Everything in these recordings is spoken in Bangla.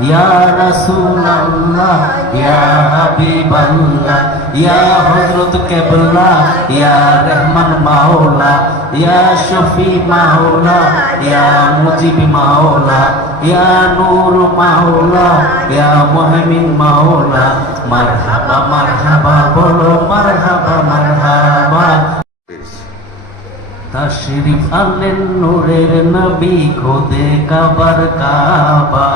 ইয়া রাসূলুল্লাহ ইয়া হাবিবাল্লাহ ইয়া হযরত নূরের নবী খোদে কাবার কাবা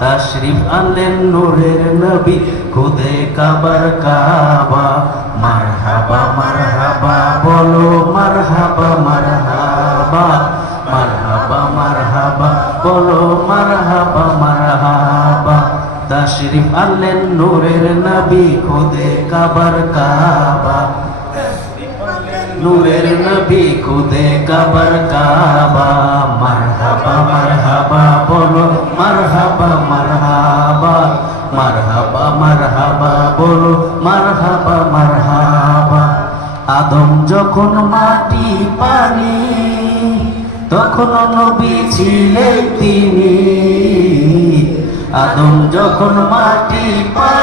তশরিফ আনলেন নূরের নবী, খোদে কাবার কাবা। মারহাবা মারহাবা, বলো মারহাবা মারহাবা। মারহাবা মারহাবা, বলো মারহাবা মারহাবা। তশরিফ আনলেন নূরের নবী, খুদে কাবার কাবা। নূরের নবী খুদে কাবার কাবা। মারহাবা মারহাবা, বলো। মারহাবা মারহাবা। মারহাবা মারহাবা, বলো। মারহাবা মারহাবা। আদম যখন মাটি পানি, তখন নবী ছিলেন তিনি। আদম যখন মাটি পানি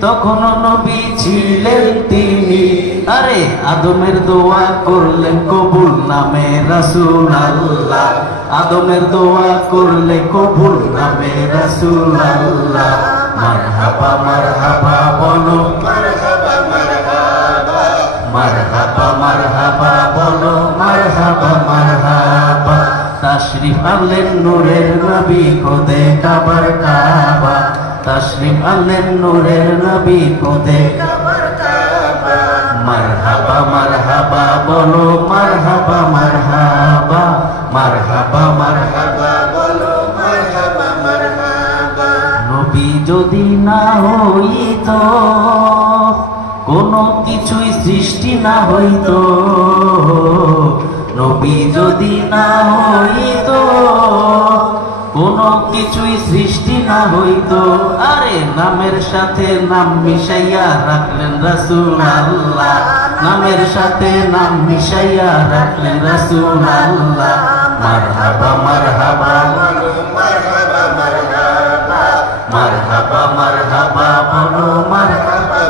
তখন নবী ছিলেন তিনি। আরে, আদমের দোয়া করলেন কবুল নামে রাসূল আল্লাহ আদমের দোয়া করলে কবুল নামে রাসূল আল্লাহ মারহাবা মারহাবা, বলো। মারহাবা মারহাবা। মারহাবা মারহাবা, বলো। মারহাবা মারহাবা। তাশরিফ আনলেন নূরের নবী, খোদে কাবার কাবা। আনলেন নূরের নবী খোদে মারহাবা মারহাবা, বলো, মারহাবা মারহাবা মারহাবা মারহাবা, বলো, মারহাবা মারহাবা। নবী যদি না হইতো, কোনো কিছুই সৃষ্টি না হইতো। নবী যদি না হইতো কোনো কিছুই সৃষ্টি না হইতো। আরে নামের সাথে নাম মিশাইয়া রাখলেন রাসূল আল্লাহ নামের সাথে নাম মিশাইয়া রাখলেন রাসূল আল্লাহ মারহাবা মারহাবা মারহাবা। মারহাবা বলো, মারহাবা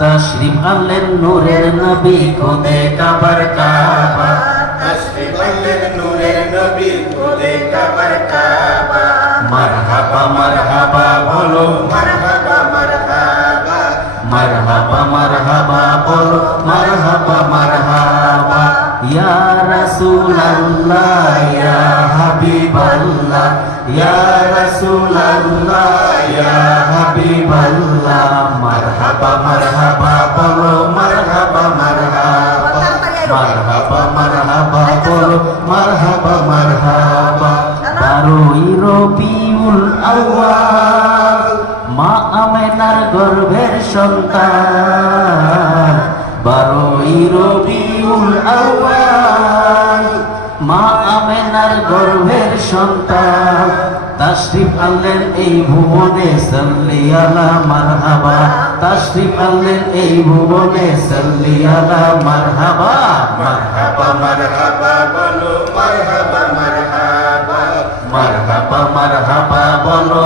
তশরিফ আনলেন নূরের নবী, খোদে কাবার কাবা মারহাবা মারহাবা বলো, মারহাবা মারহাবা। ইয়া রাসূলুল্লাহ, ইয়া হাবিবাল্লাহ। ইয়া রাসূলুল্লাহ, ইয়া হাবিবাল্লাহ। মারহাবা মারহাবা বলো, মারহাবা মারহাবা। মারহাবা মারহাবা বলো, মারহাবা মারহাবা। বারোই রবিউল আউয়াল। গর্ভের সন্তান। বারোই রবিউল মা আমেনার গর্ভের সন্তান। তাশরিফ আনলেন এই ভুবনে, সাল্লি আলা মারহাবা। তাশরিফ আনলেন এই ভুবনে, সাল্লি আলা মারহাবা। মারহাবা মারহাবা বলো, মারহাবা মারহাবা। মারহাবা মারহাবা বলো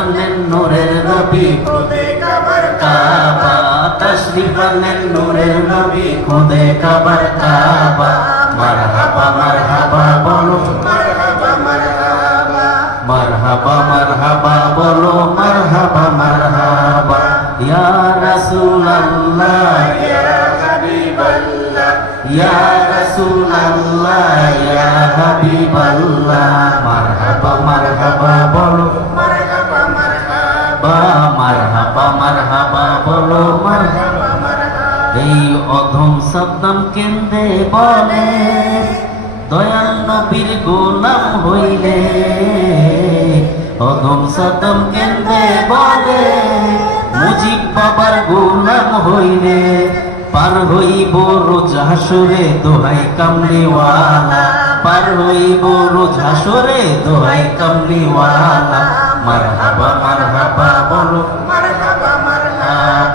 আনলেন নূরের নবী। খোদে কাবার কাবা। তাশরিফ আনলেন নূরের নবী। খুদে কাবার কাবা। মারহাবা মারহাবা বলো। মারহাবা মারহাবা। মারহাবা মারহাবা বলো। মারহাবা মারহাবা। ইয়া রাসূলুল্লাহ। ইয়া হাবিবাল্লাহ। ইয়া রাসূলুল্লাহ। ইয়া হাবিবাল্লাহ। মারহাবা মারহাবা বলো। মারহাবা মারহাবা, বলো মারহাবা। এই অধম সাদ্দাম কেন্দ্রে বলে, দয়াল নবীর গোলাম হইলে। অধম সাদ্দাম কেন্দ্রে বলে, মুজিব বাবার গোলাম হইলে। পার হইব রোজ হাসরে দোহাই কামলিওয়ালা। পার হইব রোজ হাসরে দোহাই কামলিওয়ালা। মারহাবা মারহাবা, বলো মারহাবা।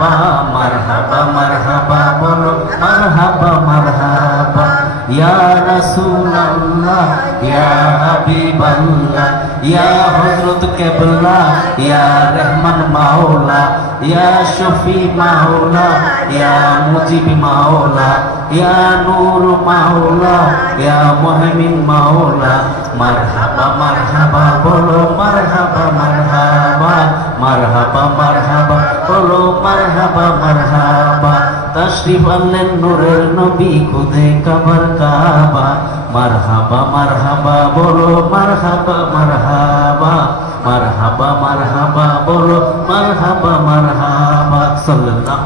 মারহাবা মারহাবা মারহাবা বলো, মারহাবা মারহাবা। ইয়া রাসূলুল্লাহ, ইয়া হাবিবাল্লাহ, ইয়া হযরত কেবলা, ইয়া রহমান মাওলা, ইয়া শফি মাওলা, ইয়া মুজিব মাওলা, ইয়া নূর মাওলা, ইয়া মুহাম্মিন মাওলা। মারহাবা মারহাবা বলো মারহাবা। মারহাবা মারহাবা। তশরিফ আনলেন নূরের নবী খুদে কাবার কাবা। মারহাবা মারহাবা, বলো মারহাবা মারহাবা। মারহাবা মারহাবা, বলো মারহাবা মারহাবা। সাল্লাল্লাহু